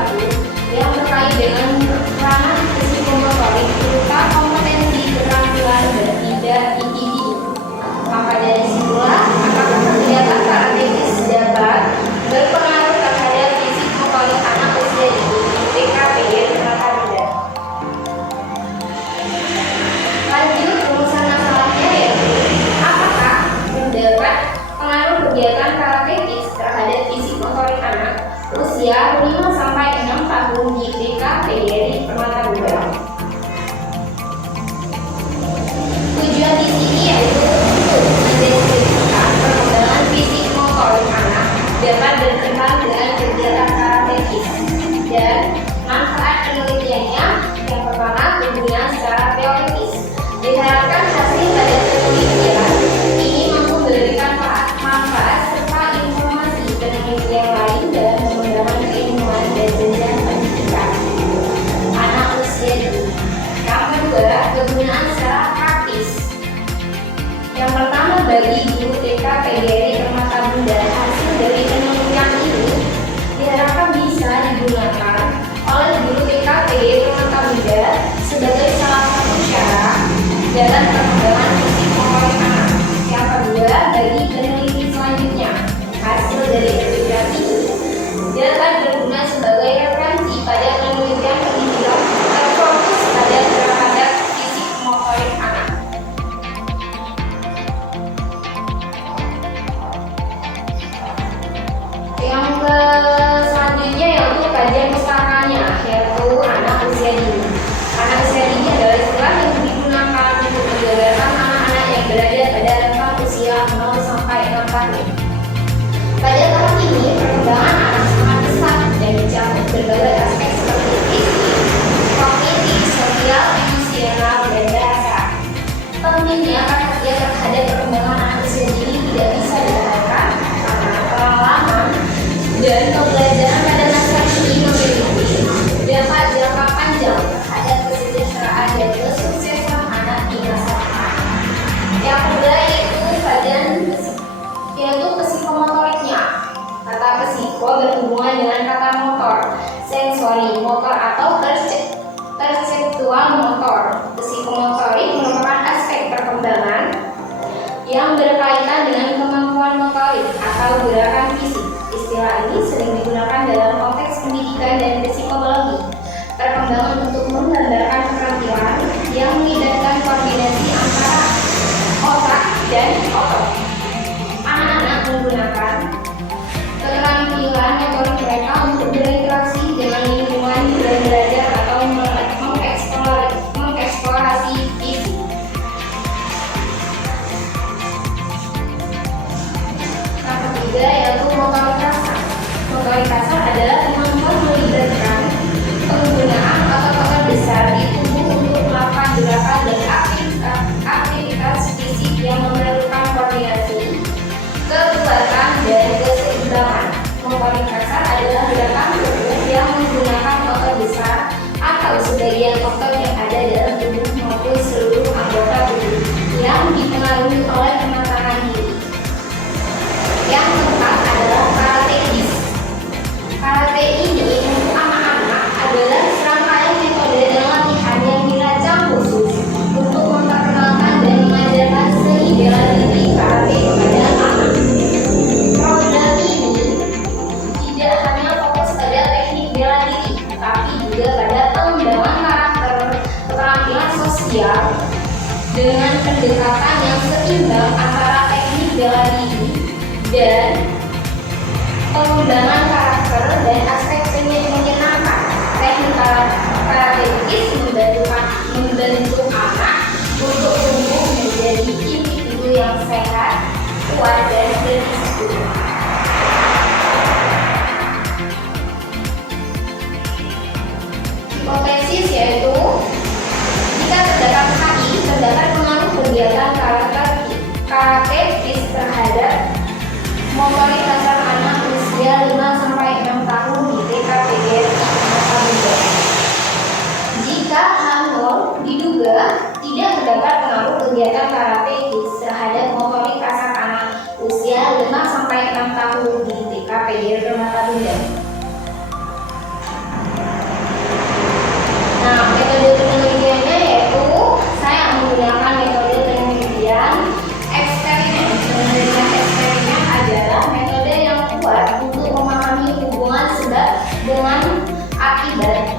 1 yang terkait dengan peranan psikomotorik berupa kompetensi keterampilan dan tidak individu. Maka dari situlah apakah kegiatan strategis dapat berpengaruh terhadap psikomotorik anak usia dini TKPD remaja muda. Lanjut rumusan masalahnya, yaitu apakah mendapat pengaruh kegiatan strategis terhadap psikomotorik anak usia 5 sampai 6 tahun di TKPD remaja muda. Tujuan di sini yaitu untuk mendeskripsikan perkembangan psikomotorik anak dapat berkembang dengan kegiatan strategis dan manfaat penelitiannya. Yang pertama, penggunaan secara teoritis. Diharapkan hasil pada penelitian ini mampu memberikan manfaat serta informasi penelitian lain dalam mengembangkan keilmuan dan jenjang pendidikan anak usia dini. Yang kedua, penggunaan secara praktis. Yang pertama, bagi guru TK PGRI remaja muda, hasil dari penelitian ini diharapkan bisa digunakan oleh guru TK PGRI remaja muda sebagai salah satu cara dalam perkembangan psikomotorik anak. Yang kedua, bagi peneliti selanjutnya, hasil dari penelitian ini dapat berguna sebagai referensi pada penelitian pendidikan terfokus pada terhadap psikomotorik anak. Yang selanjutnya yaitu kajian pustakanya, yaitu anak usia dini. Anak usia dini adalah istilah yang digunakan untuk menggambarkan anak-anak yang berada pada rentang usia 0 sampai 6 tahun. Pada tahap ini, perkembangan anak sangat pesat dan mencakup berbagai aspek seperti fisik, kognitif, sosial, emosional, dan bahasa. Pentingnya perhatian terhadap perkembangan anak usia dini tidak bisa diabaikan karena pengalaman dan pembelajaran pada masa ini memiliki dampak jangka panjang terhadap kesejahteraan dan kesuksesan anak di masa depan. Yang kedua yaitu psikomotoriknya. Kata psiko berhubungan dengan kata motor, sensori motor atau perseptual motor. Psikomotorik merupakan aspek perkembangan yang berkaitan dengan kemampuan motorik atau gerakan fisik. Istilah ini sering digunakan dalam konteks pendidikan dan psikologi. Perkembangan untuk menggambarkan keterampilan yang melibatkan koordinasi antara otak dan otot. Anak-anak menggunakan keterampilan motorik mereka untuk berinteraksi dengan lingkungan dan belajar atau mengeksplorasi fisik. Yang ketiga yaitu motorik kasar. Motorik kasar adalah kemampuan melibatkan penggunaan otot-otot besar di tubuh untuk melakukan gerakan dan aktivitas fisik yang memerlukan koordinasi, kekuatan, dan keseimbangan. Motorik kasar adalah gerakan tubuh yang menggunakan otot besar atau sebagian otot yang ada dalam tubuh maupun seluruh anggota tubuh yang dipengaruhi oleh pematangan diri. Yang keempat adalah strategis. Karate ini untuk anak-anak adalah serangkaian metode dan latihan yang dirancang khusus untuk memperkenalkan dan mengajarkan seni bela diri karate kepada anak. Program ini tidak hanya fokus pada teknik bela diri, tapi juga pada pengembangan karakter, keterampilan sosial dengan pendekatan yang seimbang antara teknik bela diri dan pengembangan karakter dan aspek menyenangkan. Teknik strategis membantu anak untuk tumbuh menjadi individu yang sehat, kuat, dan berdisiplin. Hipotesis yaitu jika terdapat HI, terdapat pengaruh kegiatan strategis terhadap motorik kasar anak usia 5 sampai 6 tahun di TKPD remaja muda. Jika H0 diduga tidak terdapat pengaruh kegiatan strategis terhadap motorik kasar anak usia 5 sampai 6 tahun di TKPD remaja muda. dengan akibat